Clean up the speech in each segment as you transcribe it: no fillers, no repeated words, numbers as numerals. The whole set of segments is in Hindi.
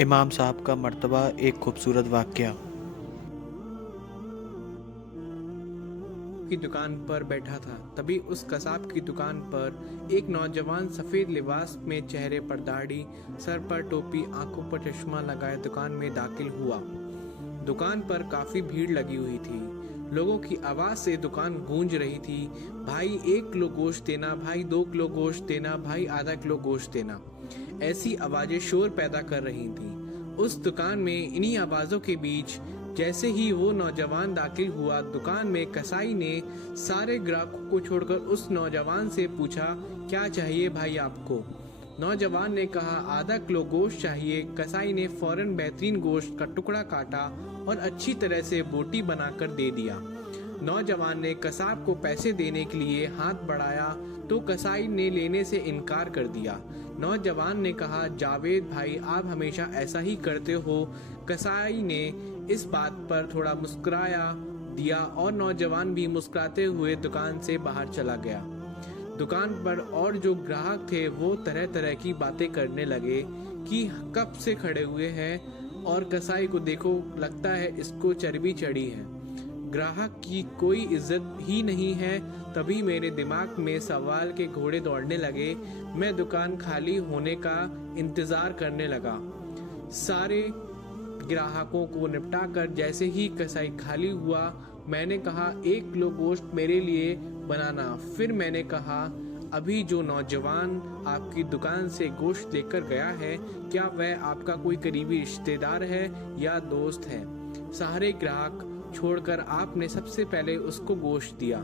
इमाम साहब का मर्तबा एक खूबसूरत वाक़या। की दुकान पर बैठा था। तभी उस कसाब की दुकान पर एक नौजवान सफेद लिबास में, चेहरे पर दाढ़ी, सर पर टोपी, आंखों पर चश्मा लगाए दुकान में दाखिल हुआ। दुकान पर काफी भीड़ लगी हुई थी। लोगों की आवाज से दुकान गूंज रही थी। भाई 1 किलो गोश्त देना, भाई 2 किलो गोश्त देना, भाई आधा किलो गोश्त देना। ऐसी आवाजें शोर पैदा कर रही थीं। उस दुकान में इन्हीं आवाजों के बीच जैसे ही वो नौजवान दाखिल हुआ, दुकान में कसाई ने सारे ग्राहकों को छोड़कर उस नौजवान से पूछा, क्या चाहिए भाई आपको? नौजवान ने कहा, आधा किलो गोश्त चाहिए। कसाई ने फौरन बेहतरीन गोश्त का टुकड़ा काटा और अच्छी तरह से बोटी बनाकर दे दिया। नौजवान ने कसाब को पैसे देने के लिए हाथ बढ़ाया तो कसाई ने लेने से इनकार कर दिया। नौजवान ने कहा, जावेद भाई आप हमेशा ऐसा ही करते हो। कसाई ने इस बात पर थोड़ा मुस्कुराया दिया और नौजवान भी मुस्कुराते हुए दुकान से बाहर चला गया। दुकान पर और जो ग्राहक थे वो तरह तरह की बातें करने लगे कि कब से खड़े हुए हैं और कसाई को देखो, लगता है इसको चर्बी चढ़ी है। ग्राहक की कोई इज्जत ही नहीं है। तभी मेरे दिमाग में सवाल के घोड़े दौड़ने लगे। मैं दुकान खाली होने का इंतजार करने लगा। सारे ग्राहकों को निपटाकर जैसे ही कसाई खाली हुआ, मैंने कहा, 1 किलो गोश्त मेरे लिए बनाना। फिर मैंने कहा, अभी जो नौजवान आपकी दुकान से गोश्त लेकर गया है, क्या वह आपका कोई करीबी रिश्तेदार है या दोस्त है? सारे ग्राहक छोड़कर आपने सबसे पहले उसको गोश्त दिया।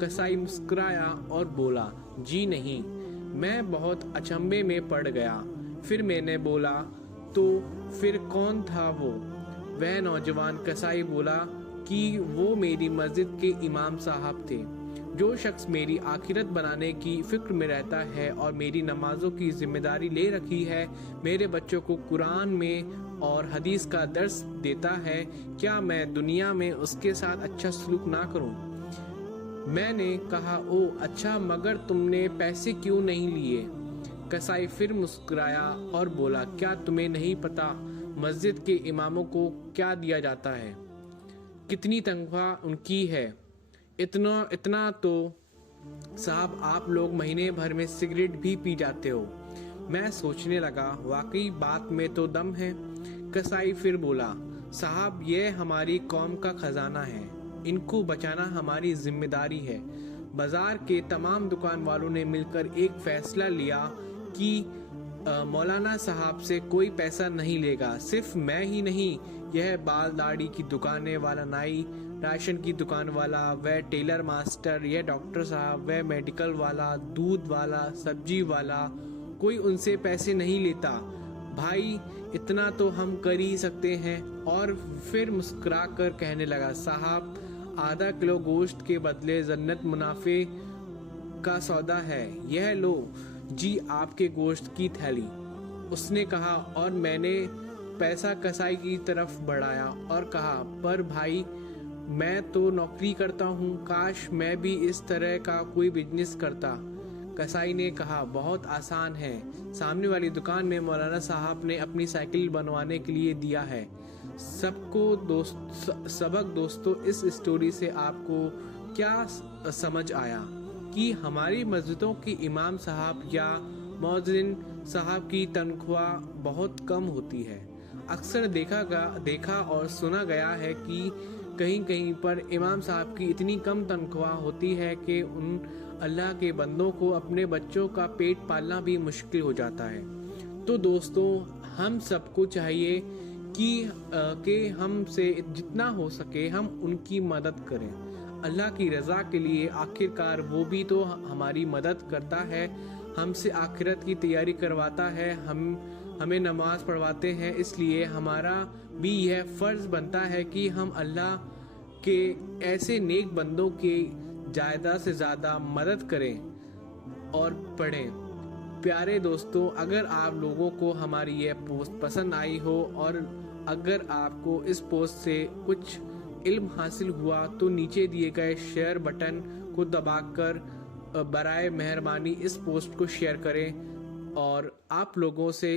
कसाई मुस्कुराया और बोला, जी नहीं। मैं बहुत अचंभे में पड़ गया। फिर मैंने बोला, तो फिर कौन था वो? वह नौजवान कसाई बोला कि वो मेरी मस्जिद के इमाम साहब थे। जो शख्स मेरी आखिरत बनाने की फिक्र में रहता है और मेरी नमाजों की जिम्मेदारी ले रखी है, मेरे बच्चों को कुरान में और हदीस का दर्स देता है, क्या मैं दुनिया में उसके साथ अच्छा सलूक ना करूं? मैंने कहा, ओ अच्छा, मगर तुमने पैसे क्यों नहीं लिए? कसाई फिर मुस्कुराया और बोला, क्या तुम्हें नहीं पता मस्जिद के इमामों को क्या दिया जाता है, कितनी तनख्वाह उनकी है? इतना इतना तो साहब आप लोग महीने भर में सिगरेट भी पी जाते हो। मैं सोचने लगा, वाकई बात में तो दम है। कसाई फिर बोला, साहब ये हमारी कौम का खजाना है, इनको बचाना हमारी जिम्मेदारी है। बाजार के तमाम दुकान वालों ने मिलकर एक फैसला लिया कि मौलाना साहब से कोई पैसा नहीं लेगा। सिर्फ मैं ही नहीं, यह बाल दाढ़ी की दुकानें वाला नाई, राशन की दुकान वाला, वह टेलर मास्टर, यह डॉक्टर साहब, वह मेडिकल वाला, दूध वाला, सब्जी वाला, कोई उनसे पैसे नहीं लेता। भाई इतना तो हम कर ही सकते हैं। और फिर मुस्कुरा कर कहने लगा, साहब आधा किलो गोश्त के बदले जन्नत मुनाफे का सौदा है, यह लो जी आपके गोश्त की थैली। उसने कहा और मैंने पैसा कसाई की तरफ बढ़ाया और कहा, पर भाई मैं तो नौकरी करता हूँ, काश मैं भी इस तरह का कोई बिजनेस करता। कसाई ने कहा, बहुत आसान है, सामने वाली दुकान में मौलाना साहब ने अपनी साइकिल बनवाने के लिए दिया है। सबक दोस्तों, इस स्टोरी से आपको क्या समझ आया कि हमारी मस्जिदों के इमाम साहब या मौज़िन साहब की तनख्वाह बहुत कम होती है। अक्सर देखा और सुना गया है कि कहीं कहीं पर इमाम साहब की इतनी कम तनख्वाह होती है कि उन अल्लाह के बंदों को अपने बच्चों का पेट पालना भी मुश्किल हो जाता है। तो दोस्तों, हम सबको चाहिए कि हमसे जितना हो सके हम उनकी मदद करें। अल्लाह की रज़ा के लिए आखिरकार वो भी तो हमारी मदद करता है, हमसे आखिरत की तैयारी करवाता है, हमें नमाज पढ़वाते हैं। इसलिए हमारा भी यह फ़र्ज़ बनता है कि हम अल्लाह के ऐसे नेक बंदों के ज़्यादा से ज़्यादा मदद करें और पढ़ें। प्यारे दोस्तों, अगर आप लोगों को हमारी यह पोस्ट पसंद आई हो और अगर आपको इस पोस्ट से कुछ इल्म हासिल हुआ तो नीचे दिए गए शेयर बटन को दबाकर बराए मेहरबानी इस पोस्ट को शेयर करें और आप लोगों से